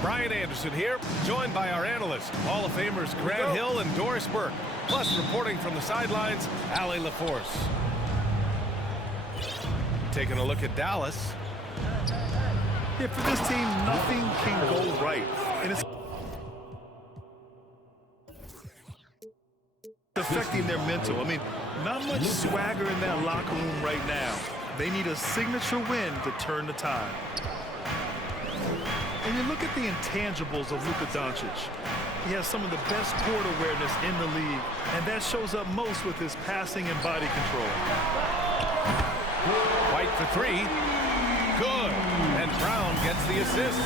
Brian Anderson here, joined by our analysts, Hall of Famers Grant Hill and Doris Burke. Plus, reporting from the sidelines, Allie LaForce. Taking a look at Dallas. Yeah, for this team, nothing can go right. And it's affecting their mental. I mean, not much swagger in that locker room right now. They need a signature win to turn the tide. And you look at the intangibles of LUKA Doncic. He has some of the best court awareness in the league, and that shows up most with his passing and body control. White for three. Good. And Brown gets the assist.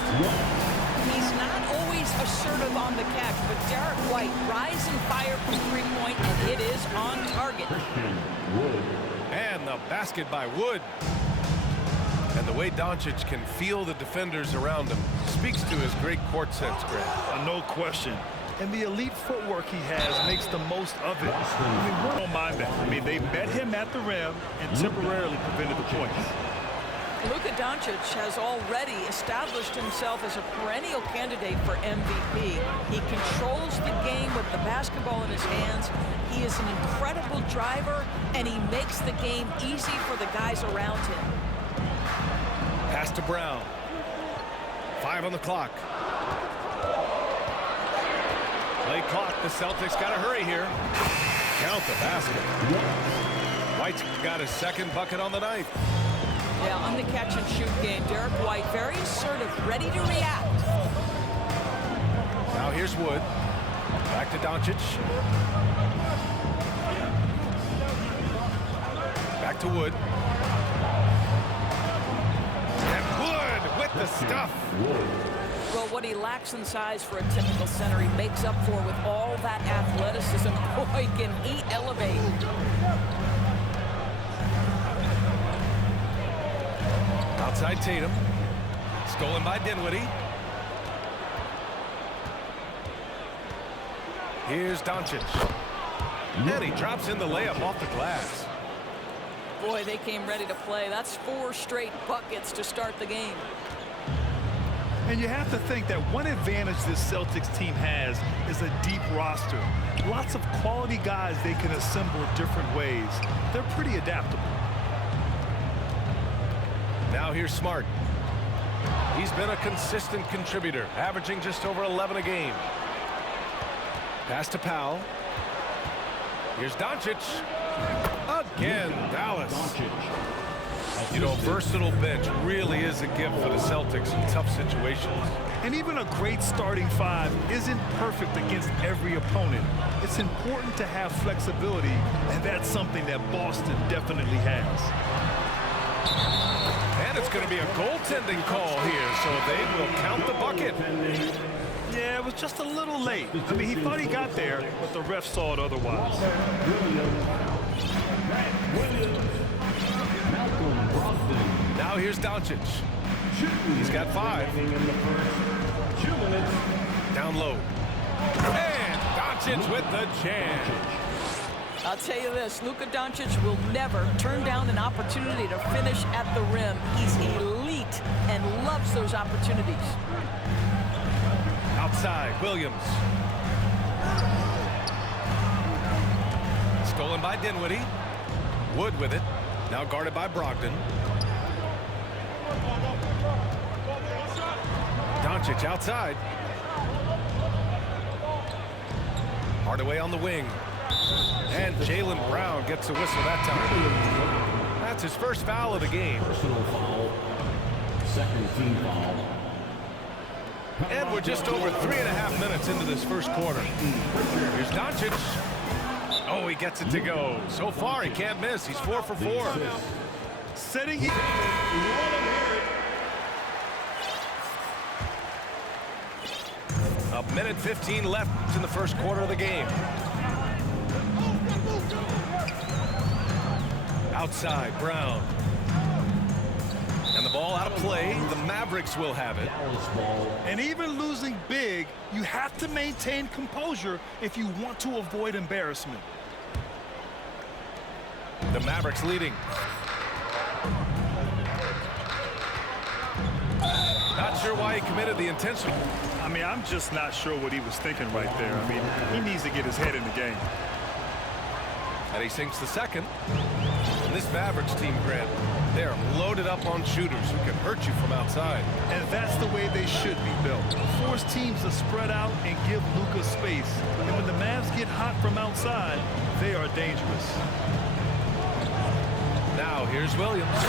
He's not always assertive on the catch, but Derek White rise and fire from three-point, and it is on target. And the basket by Wood. And the way Doncic can feel the defenders around him speaks to his great court sense, Grant. No question. And the elite footwork he has makes the most of it. I mean, we don't mind that. I mean, they met him at the rim and temporarily prevented the points. LUKA Doncic has already established himself as a perennial candidate for MVP. He controls the game with the basketball in his hands. He is an incredible driver, and he makes the game easy for the guys around him. Pass to Brown. 5 on the clock. Play clock. The Celtics got to hurry here. Count the basket. White's got his second bucket on the night. Yeah, on the catch-and-shoot game, Derek White very assertive, ready to react. Now here's Wood. Back to Doncic. Back to Wood. And Wood with the stuff. Well, what he lacks in size for a typical center, he makes up for with all that athleticism. Boy, can he elevate. Outside Tatum. Stolen by Dinwiddie. Here's Doncic. And he drops in the layup off the glass. Boy, they came ready to play. That's 4 straight buckets to start the game. And you have to think that one advantage this Celtics team has is a deep roster. Lots of quality guys they can assemble different ways. They're pretty adaptable. Now here's Smart. He's been a consistent contributor, averaging just over 11 a game. Pass to Powell. Here's Doncic. Again, Dallas. You know, a versatile bench really is a gift for the Celtics in tough situations. And even a great starting five isn't perfect against every opponent. It's important to have flexibility, and that's something that Boston definitely has. And it's going to be a goaltending call here, so they will count the bucket. Yeah, it was just a little late. I mean, he thought he got there, but the ref saw it otherwise. Now here's Doncic. He's got 5. Down low. And Doncic with the jam. I'll tell you this, LUKA Doncic will never turn down an opportunity to finish at the rim. He's elite and loves those opportunities. Outside, Williams. Stolen by Dinwiddie. Wood with it. Now guarded by Brogdon. Doncic outside. Hardaway on the wing. And Jaylen Brown gets a whistle that time. That's his first foul of the game. Personal foul. Second team foul. And we're just over 3.5 minutes into this first quarter. Here's Doncic. Oh, he gets it to go. So far, he can't miss. He's 4 for 4. Setting it. A minute 15 left in the first quarter of the game. Outside, Brown. And the ball out of play. The Mavericks will have it. And even losing big, you have to maintain composure if you want to avoid embarrassment. The Mavericks leading. Not sure why he committed the intentional. I mean, I'm just not sure what he was thinking right there. I mean, he needs to get his head in the game. And he sinks the second. And this Mavericks team, Grant, they are loaded up on shooters who can hurt you from outside. And that's the way they should be built. Force teams to spread out and give Luka space. And when the Mavs get hot from outside, they are dangerous. Now here's Williams.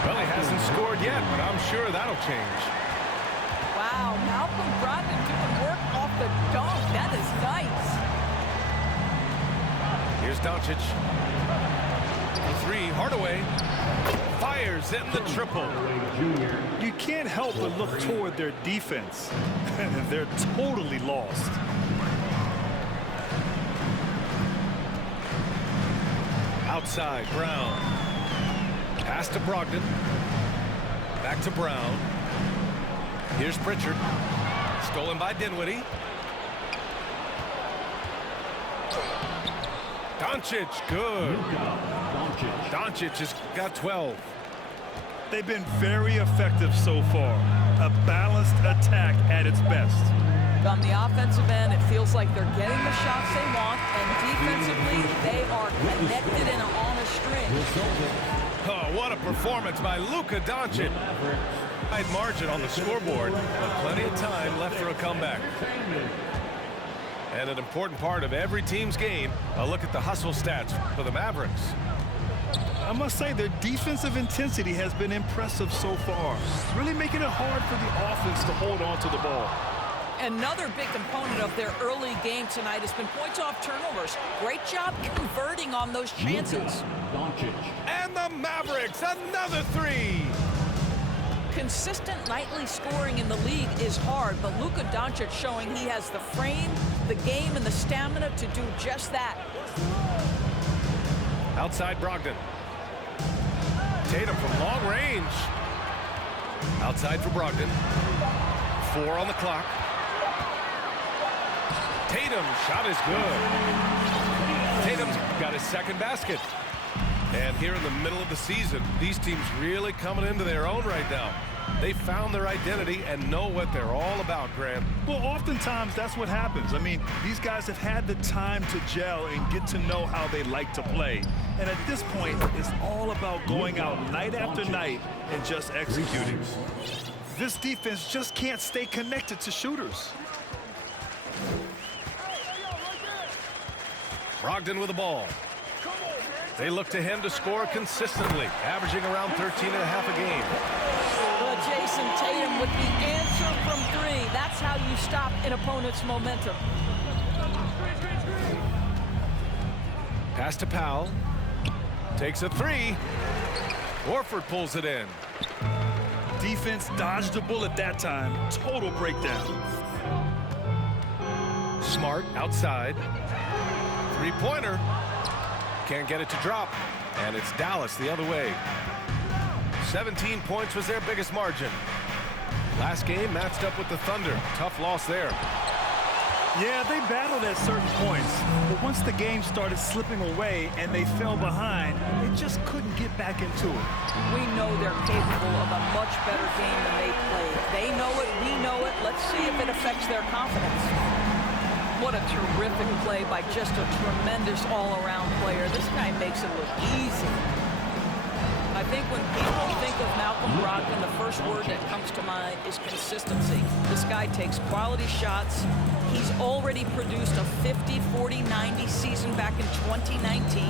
Well, he hasn't scored yet, but I'm sure that'll change. Wow, Malcolm Brogdon doing work off the dunk. That is nice. Here's Doncic. The three, Hardaway. Fires in the triple. You can't help but look toward their defense. They're totally lost. Outside, Brown. Pass to Brogdon. Back to Brown. Here's Pritchard. Stolen by Dinwiddie. Doncic, good. Doncic has got 12. They've been very effective so far. A balanced attack at its best. On the offensive end, it feels like they're getting the shots they want, and defensively, they are connected and on a string. Oh, what a performance by LUKA Doncic. Wide margin on the scoreboard, but plenty of time left for a comeback. And an important part of every team's game, a look at the hustle stats for the Mavericks. I must say their defensive intensity has been impressive so far, really making it hard for the offense to hold on to the ball. Another big component of their early game tonight has been points off turnovers. Great job converting on those chances. And the Mavericks, another three. Consistent nightly scoring in the league is hard, but LUKA Doncic showing he has the frame, the game, and the stamina to do just that. Outside Brogdon. Tatum from long range. Outside for Brogdon. 4 on the clock. Tatum's shot is good. Tatum's got his second basket. And here in the middle of the season, these teams really coming into their own right now. They found their identity and know what they're all about, Grant. Well, oftentimes that's what happens. I mean, these guys have had the time to gel and get to know how they like to play. And at this point, it's all about going out night after night and just executing. This defense just can't stay connected to shooters. Brogdon with the ball. They look to him to score consistently, averaging around 13.5 a game. Well, Jason Tatum with the answer from 3. That's how you stop an opponent's momentum. Pass to Powell. Takes a 3. Horford pulls it in. Defense dodged a bullet that time. Total breakdown. Smart outside. Three-pointer. Can't get it to drop. And it's Dallas the other way. 17 points was their biggest margin. Last game matched up with the Thunder. Tough loss there. Yeah, they battled at certain points, but once the game started slipping away and they fell behind, they just couldn't get back into it. We know they're capable of a much better game than they played. They know it, we know it. Let's see if it affects their confidence. What a terrific play by just a tremendous all-around player. This guy makes it look easy. I think when people think of Malcolm Brogdon, the first word that comes to mind is consistency. This guy takes quality shots. He's already produced a 50, 40, 90 season back in 2019.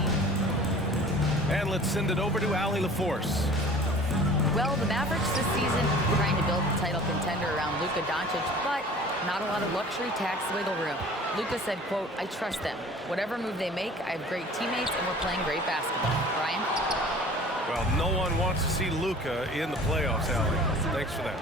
And let's send it over to Allie LaForce. Well, the Mavericks this season trying to build a title contender around LUKA Doncic, but not a lot of luxury tax wiggle room. LUKA said, quote, "I trust them. Whatever move they make, I have great teammates and we're playing great basketball." Ryan? Well, no one wants to see LUKA in the playoffs, Allie. Thanks for that.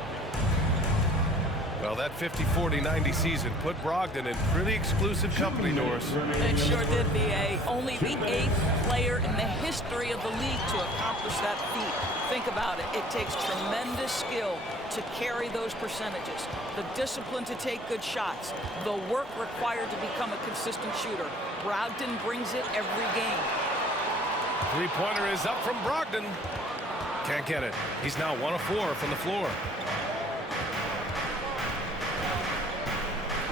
Well, that 50, 40, 90 season put Brogdon in pretty exclusive company, Doris. It sure did, B.A. Only the 8th player in the history of the league to accomplish that feat. Think about it. It takes tremendous skill to carry those percentages, the discipline to take good shots, the work required to become a consistent shooter. Brogdon brings it every game. Three-pointer is up from Brogdon. Can't get it. He's now 1 of 4 from the floor.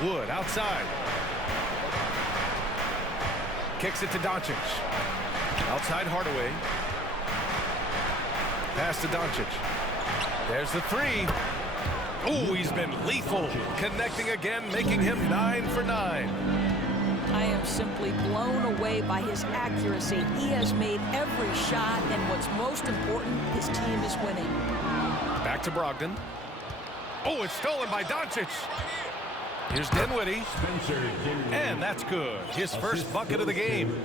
Wood outside. Kicks it to Doncic. Outside Hardaway. Pass to Doncic. There's the three. Oh, he's been lethal. Connecting again, making him 9 for 9. I am simply blown away by his accuracy. He has made every shot, and what's most important, his team is winning. Back to Brogdon. Oh, it's stolen by Doncic. Here's Dinwiddie. And that's good. His first bucket of the game.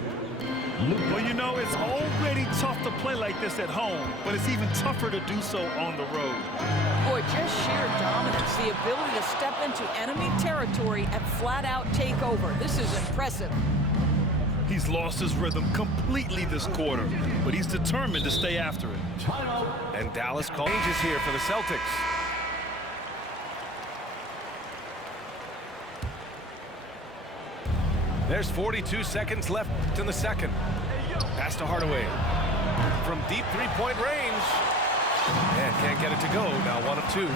Well, you know, it's already tough to play like this at home, but it's even tougher to do so on the road. Boy, just sheer dominance, the ability to step into enemy territory and flat-out take over. This is impressive. He's lost his rhythm completely this quarter, but he's determined to stay after it. And Dallas changes here for the Celtics. There's 42 seconds left in the second. Pass to Hardaway. From deep three-point range. And can't get it to go. Now 1 of 2.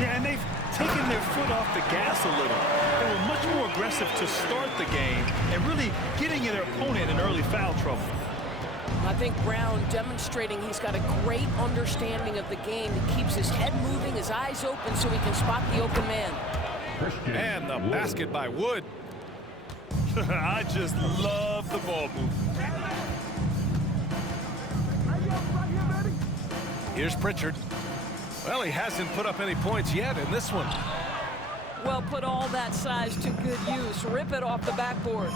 Yeah, and they've taken their foot off the gas a little. They were much more aggressive to start the game and really getting their opponent in early foul trouble. I think Brown demonstrating he's got a great understanding of the game. He keeps his head moving, his eyes open so he can spot the open man. And the basket by Wood. I just love the ball movement. Here's Pritchard. Well, he hasn't put up any points yet in this one. Well, put all that size to good use. Rip it off the backboard.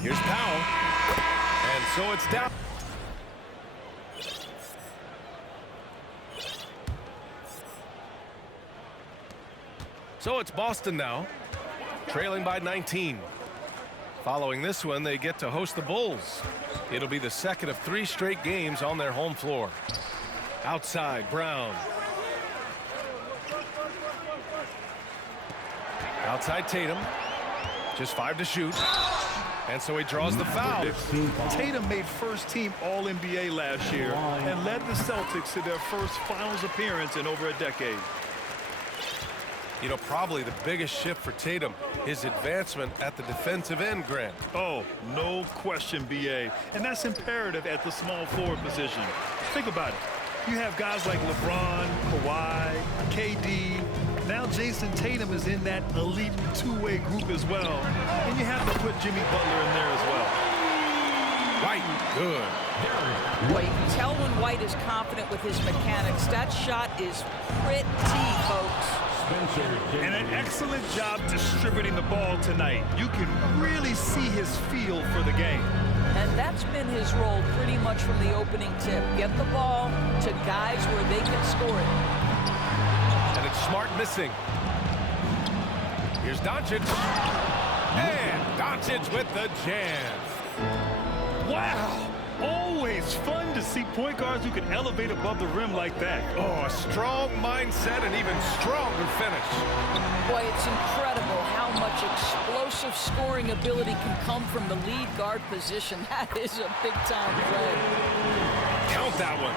Here's Powell. And so it's down. So it's Boston now, trailing by 19. Following this one, they get to host the Bulls. It'll be the second of 3 straight games on their home floor. Outside, Brown. Outside Tatum. Just 5 to shoot. And so he draws the foul. Tatum made first-team All-NBA last year and led the Celtics to their first finals appearance in over a decade. You know, probably the biggest shift for Tatum, his advancement at the defensive end, Grant. Oh, no question, B.A. And that's imperative at the small forward position. Think about it. You have guys like LeBron, Kawhi, KD. Now Jason Tatum is in that elite two-way group as well. And you have to put Jimmy Butler in there as well. White, good. Boy, you can tell when White is confident with his mechanics. That shot is pretty, folks. And an excellent job distributing the ball tonight. You can really see his feel for the game. And that's been his role pretty much from the opening tip. Get the ball to guys where they can score it. And it's Smart missing. Here's Doncic. And Doncic with the jam. Wow. Always fun to see point guards who can elevate above the rim like that. Oh, a strong mindset and even stronger finish. Boy, it's incredible how much explosive scoring ability can come from the lead guard position. That is a big-time play. Count that one.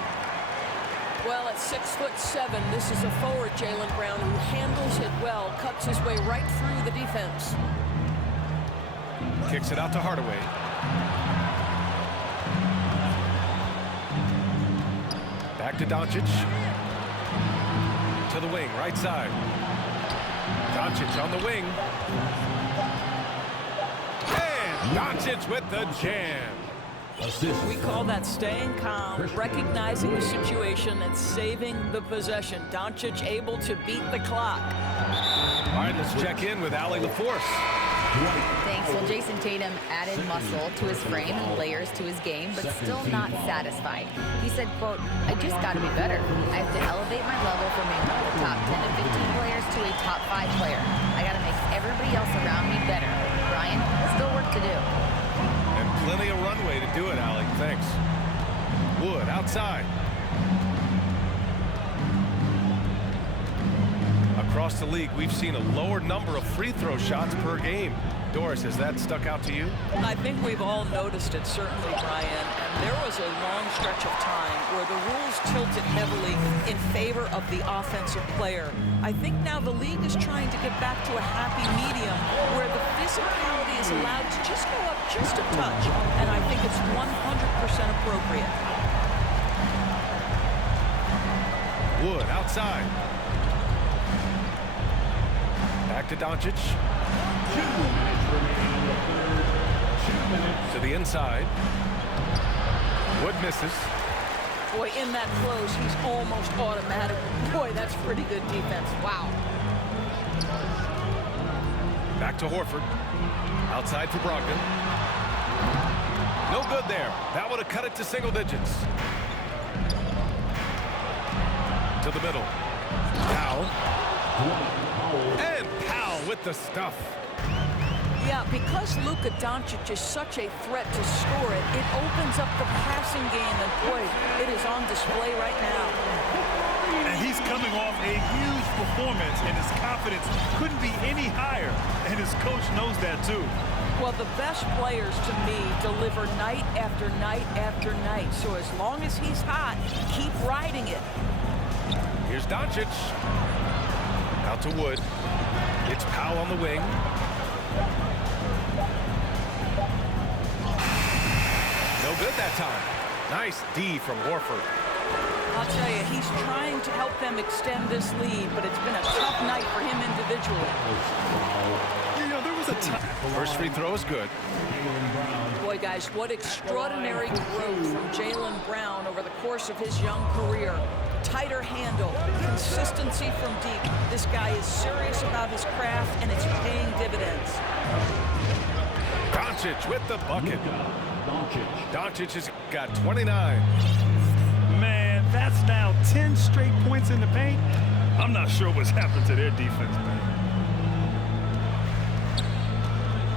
Well, at 6'7", this is a forward, Jaylen Brown, who handles it well, cuts his way right through the defense. Kicks it out to Hardaway. Back to Doncic. To the wing, right side. Doncic on the wing. And Doncic with the jam. We call that staying calm, recognizing the situation, and saving the possession. Doncic able to beat the clock. All right, let's check in with Allie LaForce. Thanks. Well, Jason Tatum added muscle to his frame and layers to his game, but still not satisfied. He said, quote, I just got to be better. I have to elevate my level from being one of the top 10 to 15 players to a top 5 player. I got to make everybody else around me better. Brian, still work to do. And plenty of runway to do it, Allie. Thanks. Wood outside. Across the league, we've seen a lower number of free throw shots per game. Doris, has that stuck out to you? I think we've all noticed it, certainly, Brian. And there was a long stretch of time where the rules tilted heavily in favor of the offensive player. I think now the league is trying to get back to a happy medium where the physicality is allowed to just go up just a touch. And I think it's 100% appropriate. Wood outside. Back to Doncic. 2 minutes remaining in the third. 2 minutes. To the inside. Wood misses. Boy, in that close, he's almost automatic. Boy, that's pretty good defense. Wow. Back to Horford. Outside for Brogdon. No good there. That would have cut it to single digits. To the middle. Powell. And Powell with the stuff. Yeah, because Luka Doncic is such a threat to score it, it opens up the passing game, and boy, it is on display right now. And he's coming off a huge performance, and his confidence couldn't be any higher, and his coach knows that too. Well, the best players, to me, deliver night after night after night. So as long as he's hot, keep riding it. Here's Doncic. Out to Wood. It's Powell on the wing. No good that time. Nice D from Horford. I'll tell you, he's trying to help them extend this lead, but it's been a tough night for him individually. You know, there was a time. First free throw is good. Boy, guys, what extraordinary growth from Jaylen Brown over the course of his young career. Tighter handle, consistency from deep. This guy is serious about his craft, and it's paying dividends. Doncic with the bucket. Doncic has got 29. Man, that's now 10 straight points in the paint. I'm not sure what's happened to their defense, man.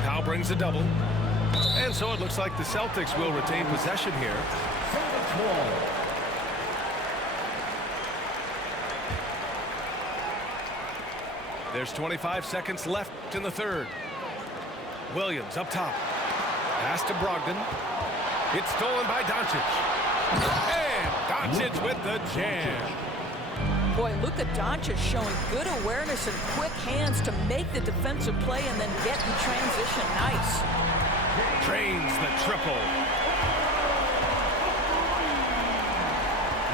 Powell brings a double. And so it looks like the Celtics will retain possession here. There's 25 seconds left in the third. Williams up top. Pass to Brogdon. It's stolen by Doncic. And Doncic with the jam. Boy, Luka Doncic showing good awareness and quick hands to make the defensive play and then get in transition. Nice. Drains the triple.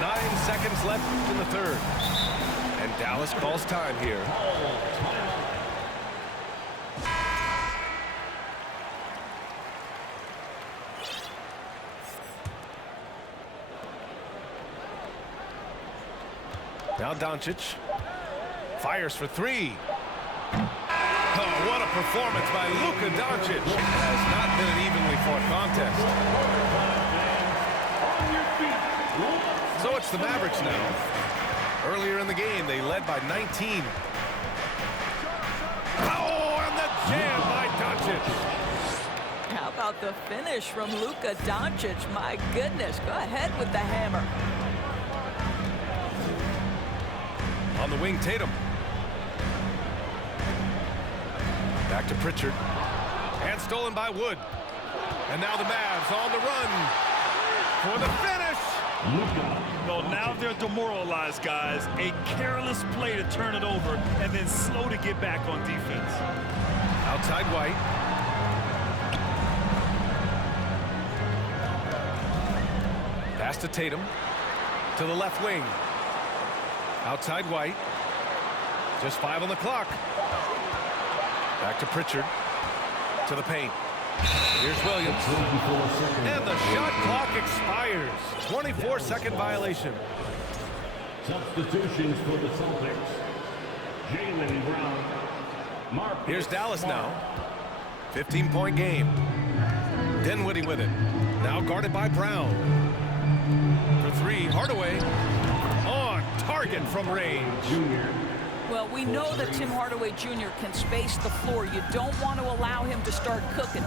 9 seconds left in the third. And Dallas calls time here. Now Doncic fires for three. Oh, what a performance by Luka Doncic. Has not been an evenly fought contest. So it's the Mavericks now. Earlier in the game, they led by 19. Oh, and the jam by Doncic. How about the finish from Luka Doncic? My goodness, go ahead with the hammer. On the wing, Tatum. Back to Pritchard. And stolen by Wood. And now the Mavs on the run for the finish. Well, now they're demoralized, guys. A careless play to turn it over and then slow to get back on defense. Outside White. Pass to Tatum. To the left wing. Outside White. Just 5 on the clock. Back to Pritchard. To the paint. Here's Williams. And the shot clock expires. 24-second violation. Substitutions for the Celtics. Jaylen Brown. Here's Dallas now. 15-point game. Dinwiddie with it. Now guarded by Brown. For three, Hardaway. On target from range. Well, we know that Tim Hardaway Jr. can space the floor. You don't want to allow him to start cooking.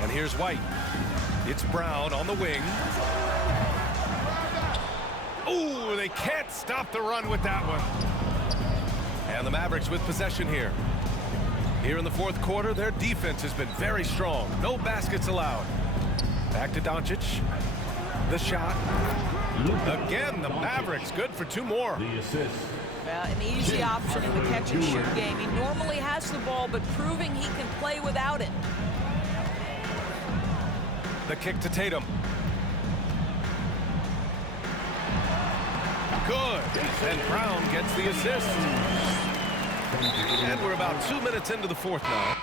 And here's White. It's Brown on the wing. Ooh, they can't stop the run with that one. And the Mavericks with possession here. Here in the fourth quarter, their defense has been very strong. No baskets allowed. Back to Doncic. The shot. Again, the Mavericks good for 2 more. The assist. An easy option in the catch-and-shoot game. He normally has the ball, but proving he can play without it. The kick to Tatum. Good. And Brown gets the assist. And we're about 2 minutes into the fourth now.